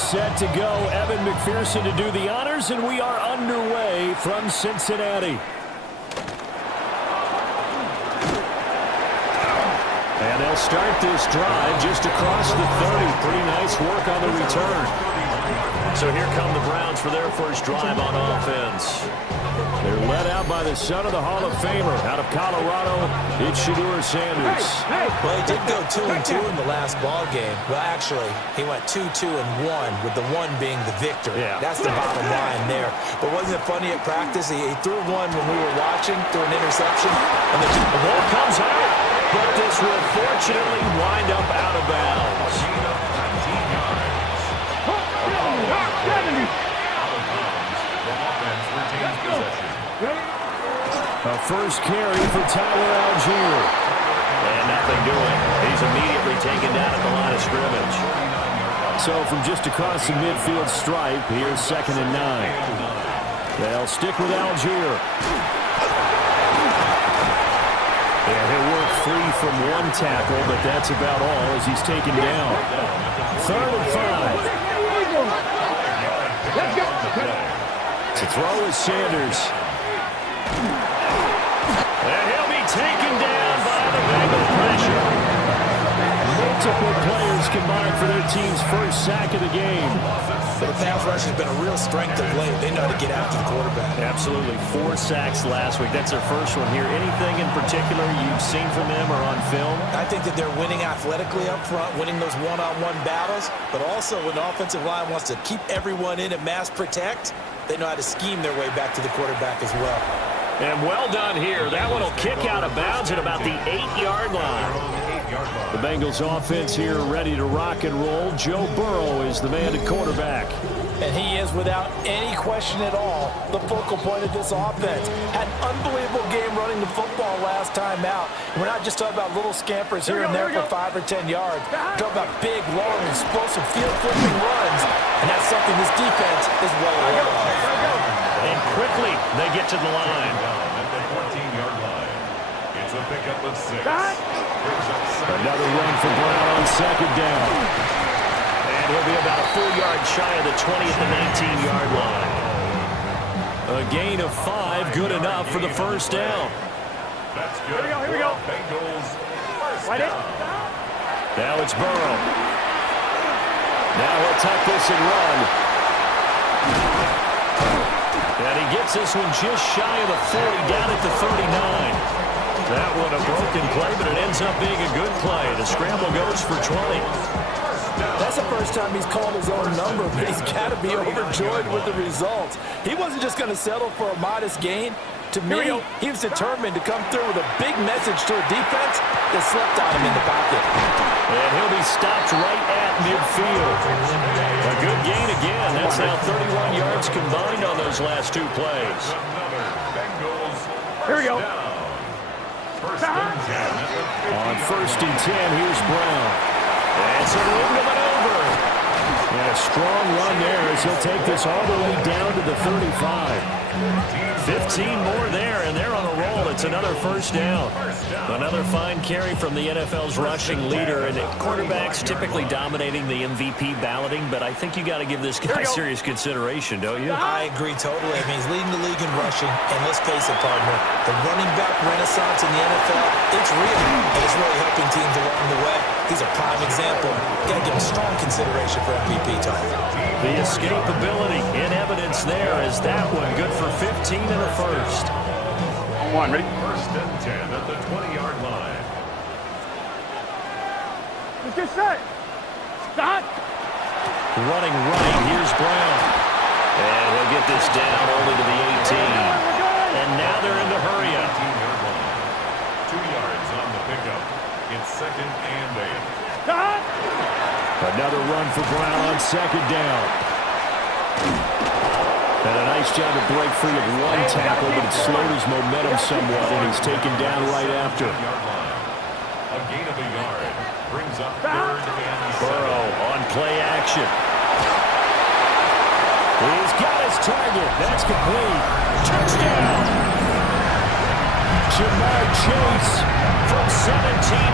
set to go. Evan McPherson to do the honors, and we are underway from Cincinnati. And they'll start this drive just across the 30. Pretty nice work on the return. So here come the Browns for their first drive on offense. They're led out by the son of the Hall of Famer out of Colorado. It's Shedeur Sanders. Well, he did go 2-2 in the last ball game. Well, actually, he went 2-2-1, with the one being the victory. Yeah. That's the bottom line there. But wasn't it funny at practice? He threw one when we were watching, threw an interception, and the ball comes out, but this will fortunately wind up out of bounds. A first carry for Tyler Algier. And nothing doing. He's immediately taken down at the line of scrimmage. So from just across the midfield stripe, here's 2nd and 9. They'll stick with Algier. And he'll work free from one tackle, but that's about all as he's taken down. 3rd and 5. Let's go. To throw is Sanders. And he'll be taken down by the Bengal pressure. Multiple players combined for their team's first sack of the game. The pass rush has been a real strength of late. They know how to get after the quarterback. Absolutely. 4 sacks last week. That's their first one here. Anything in particular you've seen from them or on film? I think that they're winning athletically up front, winning those one-on-one battles, but also when the offensive line wants to keep everyone in and mass protect, they know how to scheme their way back to the quarterback as well. And well done here. That one will kick out of bounds at about the 8-yard line. The Bengals offense here ready to rock and roll. Joe Burrow is the man at quarterback. And he is, without any question at all, the focal point of this offense. Had an unbelievable game running the football last time out. And we're not just talking about little scampers here and there for 5 or 10 yards. We're talking about big, long, explosive field-flipping runs. And that's something this defense is well aware of. And quickly, they get to the line. At the 14-yard line. It's a pickup of 6. Another run for Brown on 2nd down. And he'll be about a full yard shy of the 20 at the 19-yard line. A gain of 5, good enough for the first down. That's good. Here we go. Bengals. Right in. Now it's Burrow. Now he'll tuck this and run. And he gets this one just shy of the 40, down at the 39. That one a broken play, but it ends up being a good play. The scramble goes for 20. That's the first time he's called his own number, but he's got to be overjoyed with the results. He wasn't just going to settle for a modest gain. To me, he was determined to come through with a big message to a defense that slept on him in the pocket. And he'll be stopped right at midfield. A good gain again. That's now 31 yards combined on those last 2 plays. Here we go. On 1st and 10, here's Brown. That's a ring of it over. And a strong run there as he'll take this all the way down to the 35. 15 more there, and they're on a roll. It's another first down. Another fine carry from the NFL's rushing leader, and quarterbacks typically dominating the MVP balloting, but I think you got to give this guy serious consideration, don't you? I agree totally. I mean, he's leading the league in rushing, and let's face it, partner, the running back renaissance in the NFL, it's real, and it's really helping teams along the way. He's a prime example. Got to give him strong consideration for MVP talk. The escapability in evidence there as that one good for 15 in the first. One, ready? 1st and 10 at the 20-yard line. Let's get set. Stop. Running right, here's Brown. And he'll get this down only to the 18. And now they're in the hurry up. 18-yard line. 2 yards on the pickup. It's 2nd and 8. Stop. Another run for Brown on 2nd down. And a nice job to break free of one tackle, but it slowed his momentum somewhat, and he's taken down right after. A gain of a yard brings up 3rd and 7. Burrow on play action. He's got his target. That's complete. Touchdown. Jamar Chase from 17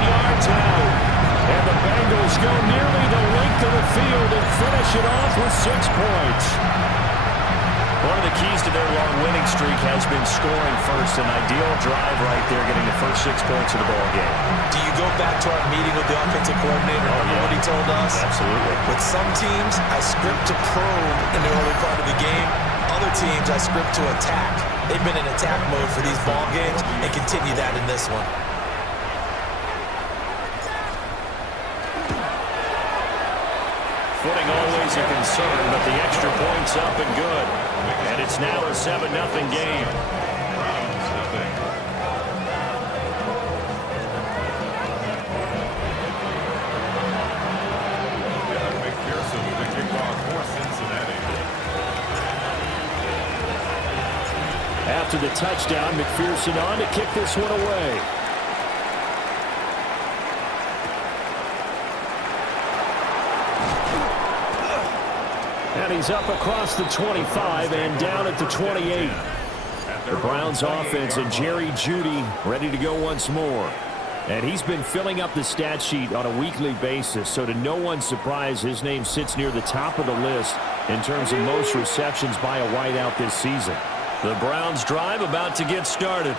yards out. And the Bengals go nearly the length of the field and finish it off with 6 points. One of the keys to their long winning streak has been scoring first. An ideal drive right there, getting the first 6 points of the ball game. Do you go back to our meeting with the offensive coordinator? Remember what he told us? Absolutely. With some teams, I script to probe in the early part of the game. Other teams, I script to attack. They've been in attack mode for these ball games and continue that in this one. Footing always a concern, but the extra point's up and good. And it's now a 7-0 game. Browns nothing. McPherson with the kickoff for Cincinnati. After the touchdown, McPherson on to kick this one away. And he's up across the 25 and down at the 28. The Browns offense and Jerry Jeudy ready to go once more. And he's been filling up the stat sheet on a weekly basis, so to no one's surprise, his name sits near the top of the list in terms of most receptions by a wideout this season. The Browns drive about to get started.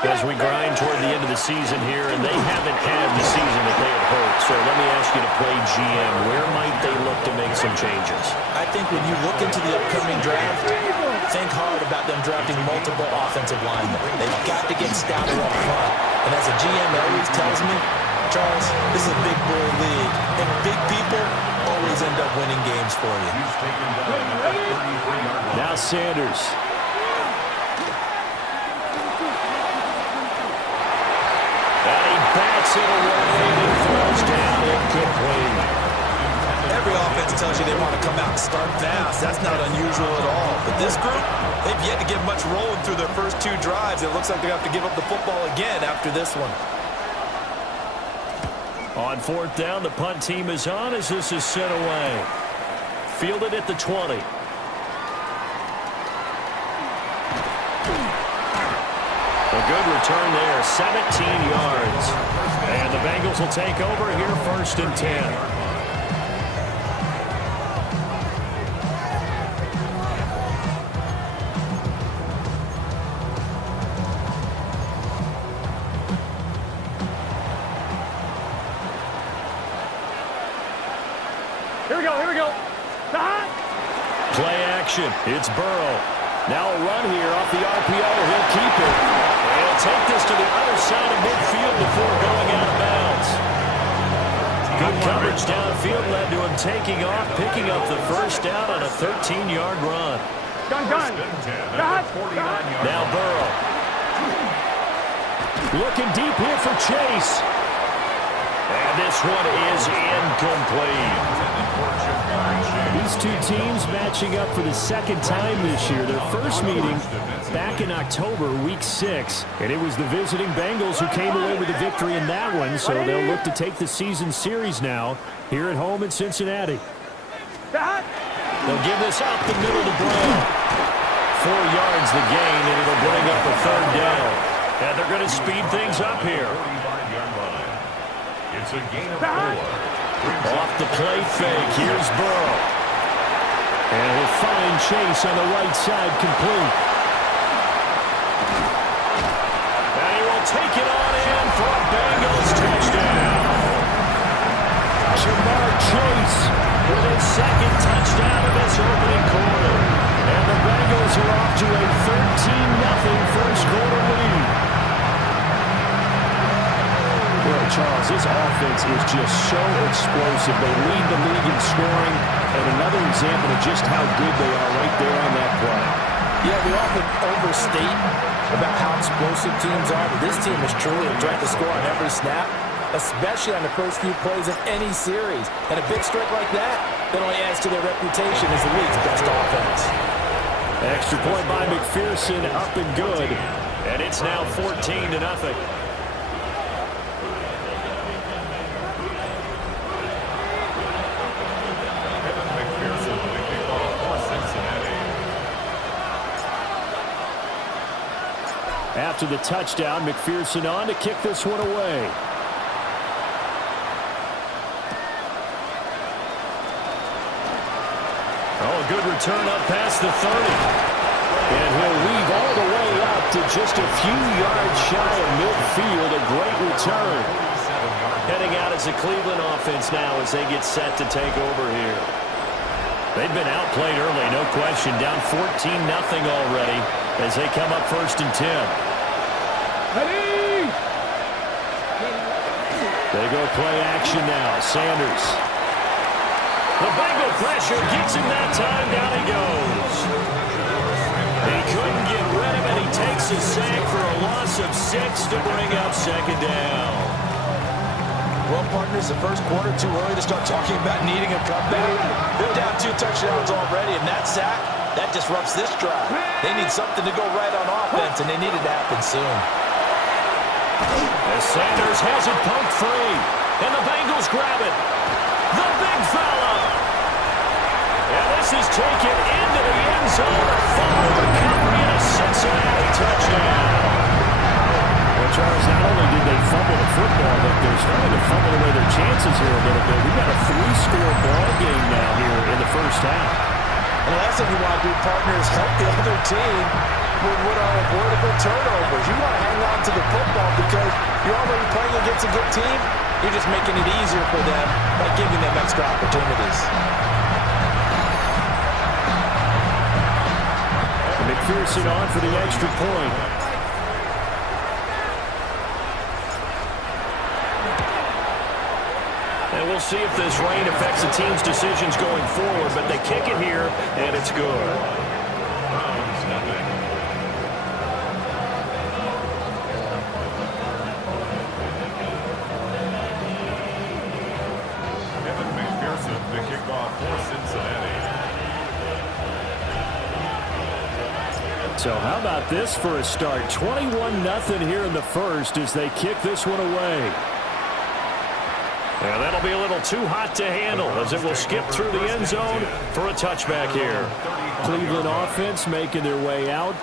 As we grind toward the end of the season here, and they haven't had the season that they had hoped. So let me ask you to play GM. Where might they look to make some changes? I think when you look into the upcoming draft, think hard about them drafting multiple offensive linemen. They've got to get stouter up front. And as a GM always tells me, Charles, this is a big boy league, and big people always end up winning games for you. He's taken down at the 33-yard line. Now Sanders. Bats it away and throws down incomplete. Every offense tells you they want to come out and start fast. That's not unusual at all. But this group, they've yet to get much rolling through their first 2 drives. It looks like they have to give up the football again after this one. On 4th down, the punt team is on as this is sent away. Fielded at the 20. A good return there, 17 yards. And the Bengals will take over here 1st and 10. Here we go. Play action, it's Burrow. Now a run here off the RPO, he'll keep it. He'll take this to the other side of midfield before going out of bounds. Good coverage downfield led to him taking off, picking up the first down on a 13-yard run. Done. Now Burrow. Looking deep here for Chase. And this one is incomplete. These two teams matching up for the 2nd time this year. Their first meeting back in October, week 6. And it was the visiting Bengals who came away with a victory in that one. So they'll look to take the season series now here at home in Cincinnati. They'll give this up the middle to Brown. 4 yards the gain, and it'll bring up a 3rd down. And they're going to speed things up here. It's a gain of 4. Off the play fake, here's Burrow. And he'll find Chase on the right side complete. And he will take it on in for a Bengals touchdown. Jamar Chase with his 2nd touchdown of this opening quarter. And the Bengals are off to a 13-0 first quarter lead. Well, Charles, this offense is just so explosive. They lead the league in scoring, and another example of just how good they are right there on that play. Yeah, we often overstate about how explosive teams are, but this team is truly a threat to score on every snap, especially on the first few plays of any series. And a big strike like that only adds to their reputation as the league's best offense. Extra point by McPherson, up and good. And it's now 14-0. After the touchdown, McPherson on to kick this one away. good return up past the 30. And he'll weave all the way up to just a few yards shy of midfield. A great return. Heading out as a Cleveland offense now as they get set to take over here. They've been outplayed early, no question. Down 14-0 already as they come up 1st and 10. Ready? They go play action now. Sanders. The Bengal pressure gets him that time. Down he goes. He couldn't get rid of it. He takes a sack for a loss of 6 to bring up 2nd down. Well, partners, the first quarter, too early to start talking about needing a comeback. They're down 2 touchdowns already, and that sack, that disrupts this drive. They need something to go right on offense, and they need it to happen soon. As Sanders has it poked free, and the Bengals grab it. The big fella. And this is taken into the end zone. A fumble recovery and a Cincinnati touchdown. Well, Charles, not only did they fumble the football, but they're starting to fumble away their chances here a little bit. We've got a 3-score ball game now here in the first half. And the last thing you want to do, partners, help the other team with what are avoidable turnovers. You want to hang on to the football because you're already playing against a good team. You're just making it easier for them by giving them extra opportunities. McPherson on for the extra point. And we'll see if this rain affects the team's decisions going forward, but they kick it here, and it's good. Kevin McPherson, the kickoff for Cincinnati. So how about this for a start? 21-0 here in the first as they kick this one away. And that'll be a little too hot to handle as it will skip through the end zone for a touchback here. Cleveland offense making their way out.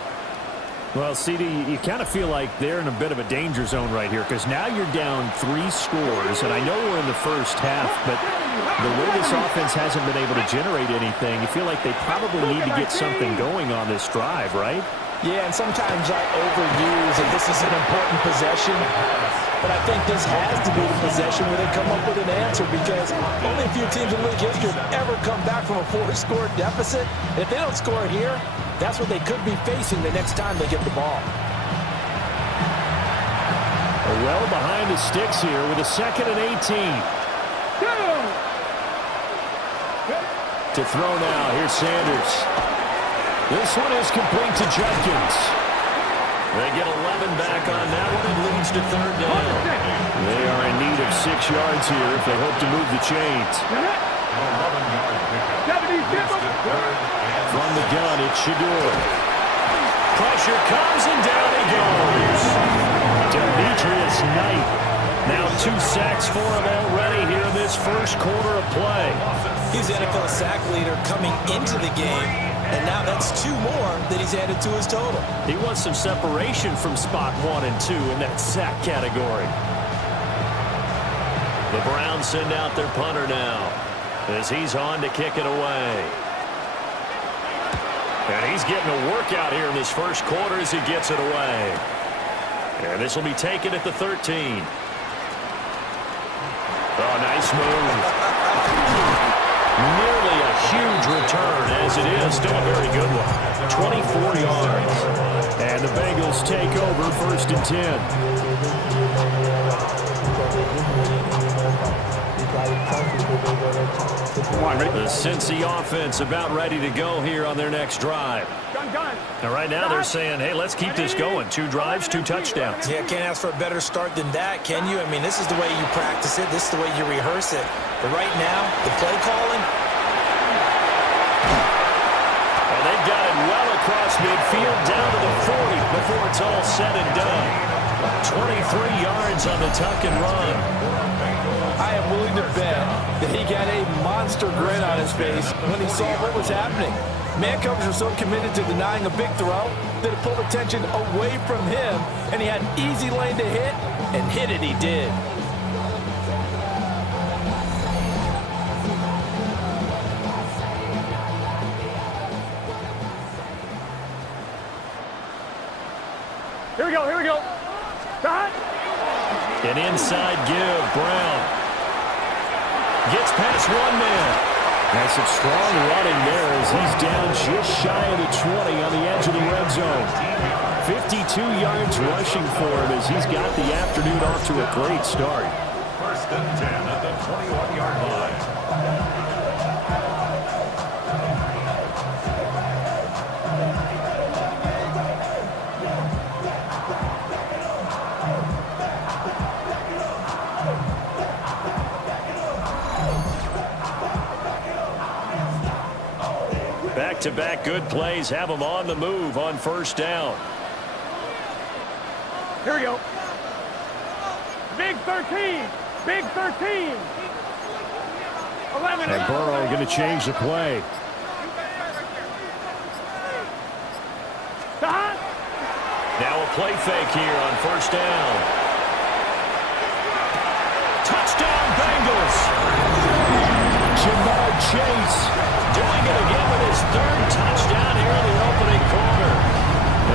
Well, CD, you kind of feel like they're in a bit of a danger zone right here because now you're down 3 scores, and I know we're in the first half, but the way this offense hasn't been able to generate anything, you feel like they probably need to get something going on this drive, right? Yeah, and sometimes I overuse that this is an important possession, but I think this has to be the possession where they come up with an answer because only a few teams in league history have ever come back from a 4-score deficit. And if they don't score here, that's what they could be facing the next time they get the ball. Well behind the sticks here with a 2nd and 18. To throw now, here's Sanders. This one is complete to Jenkins. They get 11 back on that one. It leads to 3rd down. They are in need of 6 yards here if they hope to move the chains. From the gun, it's Shadur. Pressure comes and down he goes. Demetrius Knight. Now 2 sacks for him already here in this first quarter of play. He's the NFL sack leader coming into the game, and now that's 2 more that he's added to his total. He wants some separation from spot 1 and 2 in that sack category. The Browns send out their punter now as he's on to kick it away. And he's getting a workout here in this first quarter as he gets it away. And this will be taken at the 13. Oh, nice move. Nearly a huge return as it is. Still a very good one. 24 yards. And the Bengals take over 1st and 10. Come on, ready? The Cincy offense about ready to go here on their next drive. Gun. And right now they're saying, hey, let's keep this going. 2 drives, 2 touchdowns. Yeah, can't ask for a better start than that, can you? I mean, this is the way you practice it. This is the way you rehearse it. But right now, the play calling. And they've got it well across midfield down to the 40 before it's all said and done. 23 yards on the tuck and run. I am willing to bet that he got a monster grin on his face when he saw what was happening. Man coverage was so committed to denying a big throw that it pulled attention away from him, and he had an easy lane to hit, and hit it he did. Here we go, here we go. Stop. An inside give. Brown gets past one man. That's some strong running there as he's down just shy of the 20 on the edge of the red zone. 52 yards rushing for him as he's got the afternoon off to a great start. First and 10 at the 21-yard line. Back-to-back good plays have them on the move on first down. Here we go. Big 13. Big 13. 11. And Burrow going to change the play. Stop. Now a play fake here on first down. Touchdown, Bengals. Jamar Chase Doing it again with his third touchdown here in the opening quarter.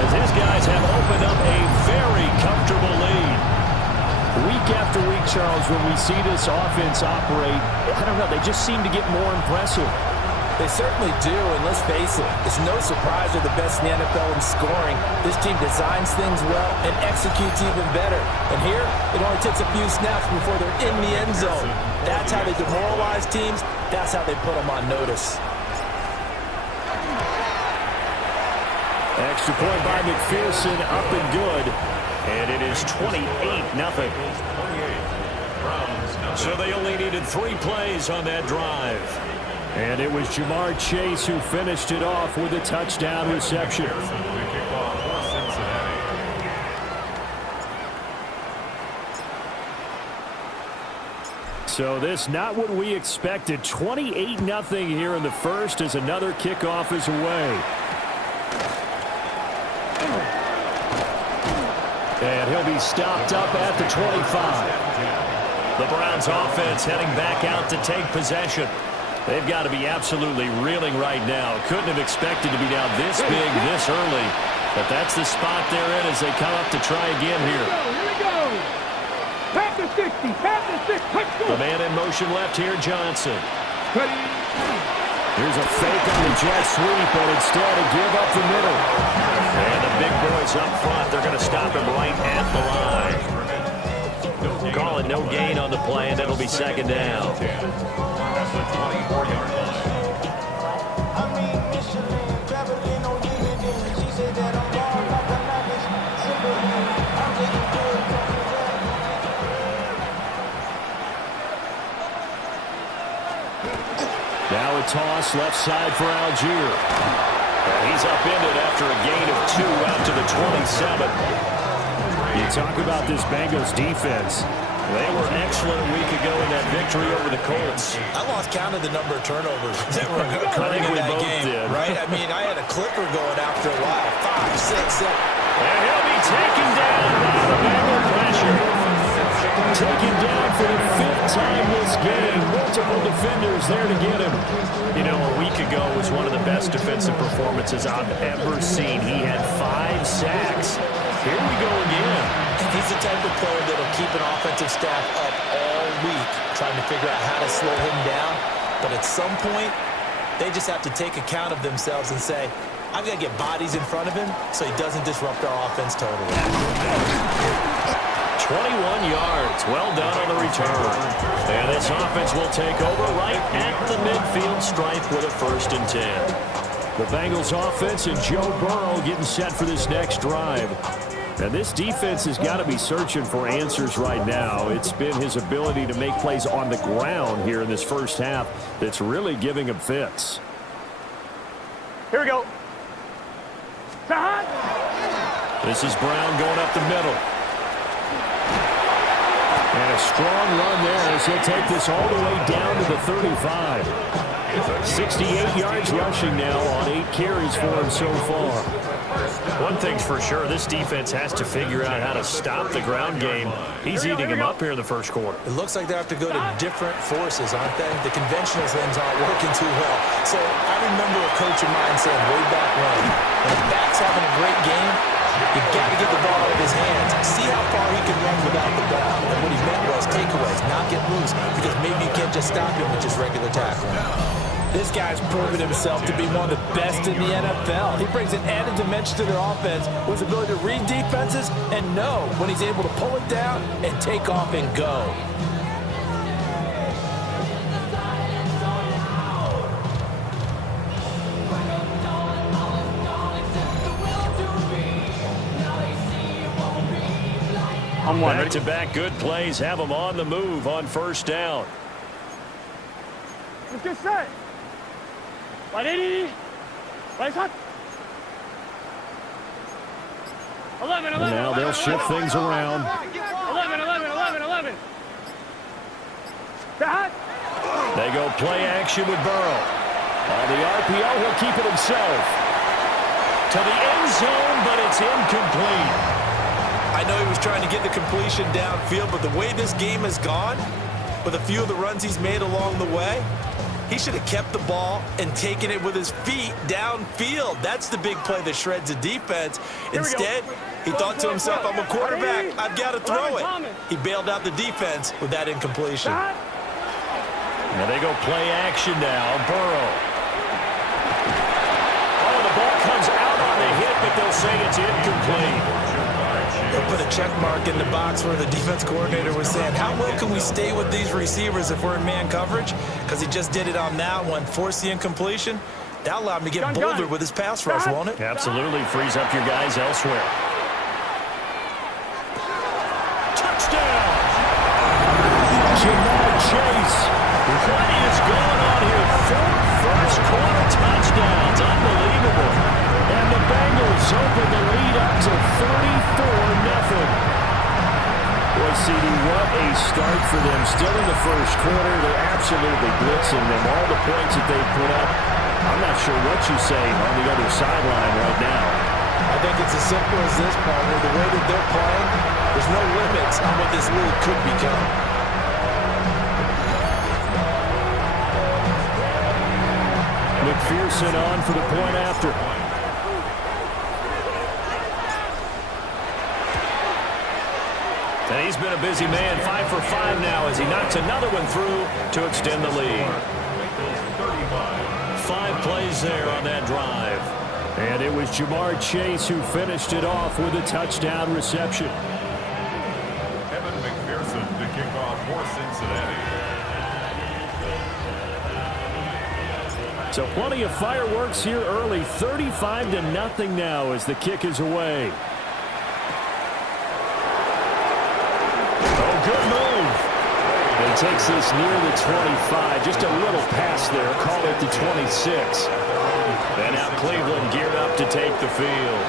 As his guys have opened up a very comfortable lead. Week after week, Charles, when we see this offense operate, I don't know, they just seem to get more impressive. They certainly do, and let's face it, it's no surprise they're the best in the NFL in scoring. This team designs things well and executes even better. And here, it only takes a few snaps before they're in the end zone. That's how they demoralize teams. That's how they put them on notice. Extra point by McPherson, up and good. And it is 28-0. So they only needed 3 plays on that drive. And it was Jamar Chase who finished it off with a touchdown reception. So this not what we expected. 28-0 here in the first as another kickoff is away. And he'll be stopped up at the 25. The Browns offense heading back out to take possession. They've got to be absolutely reeling right now. Couldn't have expected to be down this big this early. But that's the spot they're in as they come up to try again here. Here we go. Pat the 60. Pat the 6. Let's go. The man in motion left here, Johnson. Here's a fake on the jet sweep, but instead a give up the middle. And the big boys up front, they're going to stop him right at the line. Call it no gain on the play, and it'll be second down. Now a toss left side for Algier. He's upended after a gain of 2 out to the 27. You talk about this Bengals defense. They were excellent a week ago in that victory over the Colts. I lost count of the number of turnovers that were occurring in we that both game, did. right? I mean, I had a clicker going after a while. 5, 6, 7. And he'll be taken down by the Bengal pressure. Taken down for the 5th time this game. Multiple defenders there to get him. You know, a week ago was one of the best defensive performances I've ever seen. He had 5 sacks. Here we go again. He's the type of player that will keep an offensive staff up all week trying to figure out how to slow him down. But at some point, they just have to take account of themselves and say, I've got to get bodies in front of him so he doesn't disrupt our offense totally. 21 yards. Well done on the return. And this offense will take over right at the midfield stripe with a 1st and 10. The Bengals offense and Joe Burrow getting set for this next drive. And this defense has got to be searching for answers right now. It's been his ability to make plays on the ground here in this first half that's really giving him fits. Here we go. Stop. This is Brown going up the middle. And a strong run there as he'll take this all the way down to the 35. 68 yards rushing now on 8 carries for him so far. One thing's for sure, this defense has to figure out how to stop the ground game. He's eating him up here in the first quarter. It looks like they have to go to different forces, aren't they? The conventional things aren't working too well. So I remember a coach of mine saying way back when a back's having a great game, You got to get the ball out of his hands. See how far he can run without the ball. And what he meant was takeaways, not get loose, because maybe you can't just stop him with just regular tackling. This guy's proven himself to be one of the best in the NFL. He brings an added dimension to their offense with his ability to read defenses and know when he's able to pull it down and take off and go. Back-to-back good plays have them on the move on first down. Let's get set. Ready? Right hot. 11. Now they'll shift things around. 11. They go play action with Burrow. On the RPO, he'll keep it himself. To the end zone, but it's incomplete. I know he was trying to get the completion downfield, but the way this game has gone, with a few of the runs he's made along the way, he should have kept the ball and taken it with his feet downfield. That's the big play that shreds a defense. Instead, he thought to himself, I'm a quarterback, I've got to throw it. He bailed out the defense with that incompletion. Now they go play action now. Burrow. Oh, the ball comes out on the hit, but they'll say it's incomplete. They'll put a check mark in the box where the defense coordinator was saying, how well can we stay with these receivers if we're in man coverage? Because he just did it on that one, forced the incompletion. That allowed him to get bolder with his pass rush, won't it? Absolutely frees up your guys elsewhere. Touchdown! Jamar Chase. What is going on here? 4 first-quarter touchdowns. Unbelievable. And the Bengals open the lead up to 34-0. Boy, CD, what a start for them. Still in the first quarter. They're absolutely blitzing them. All the points that they've put up. I'm not sure what you say on the other sideline right now. I think it's as simple as this, partner. The way that they're playing, there's no limits on what this league could become. McPherson on for the point after. And he's been a busy man, 5 for 5 now as he knocks another one through to extend the lead. 5 plays there on that drive. And it was Jamar Chase who finished it off with a touchdown reception. Evan McPherson to kick off for Cincinnati. So plenty of fireworks here early. 35-0 now as the kick is away. Good move. He takes this near the 25. Just a little pass there. Call it the 26. And now Cleveland geared up to take the field.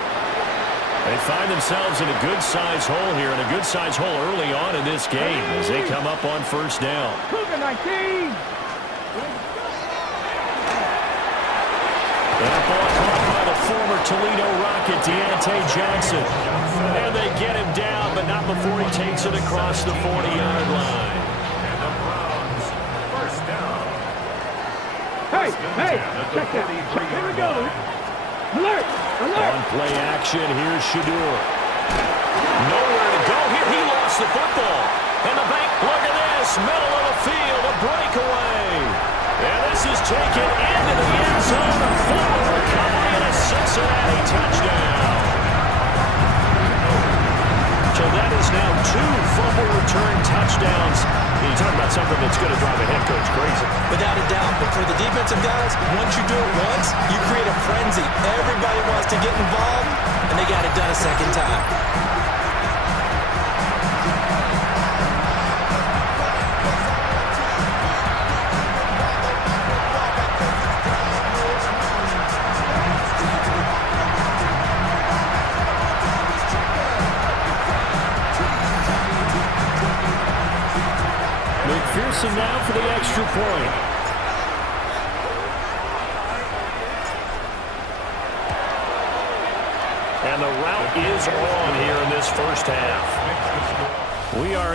They find themselves in a good-sized hole here, and a good-sized hole early on in this game as they come up on first down. 19. That ball caught by the former Toledo Rocket, Deontay Johnson. And they get him down, but not before he takes it across the 40-yard line. And the Browns, first down. Hey, check that. Here we go. Alert. On play action, here's Shadur. Nowhere to go here. He lost the football. And the bank, look at this, middle of the field, a breakaway. And this is taken into the end zone. A fumble recovery and a Cincinnati touchdown. So that is now 2 fumble return touchdowns. You talk about something that's going to drive a head coach crazy. Without a doubt, but for the defensive guys, once you do it once, you create a frenzy. Everybody wants to get involved, and they got it done a second time. McPherson now for the extra point. And the route is on here in this first half. We are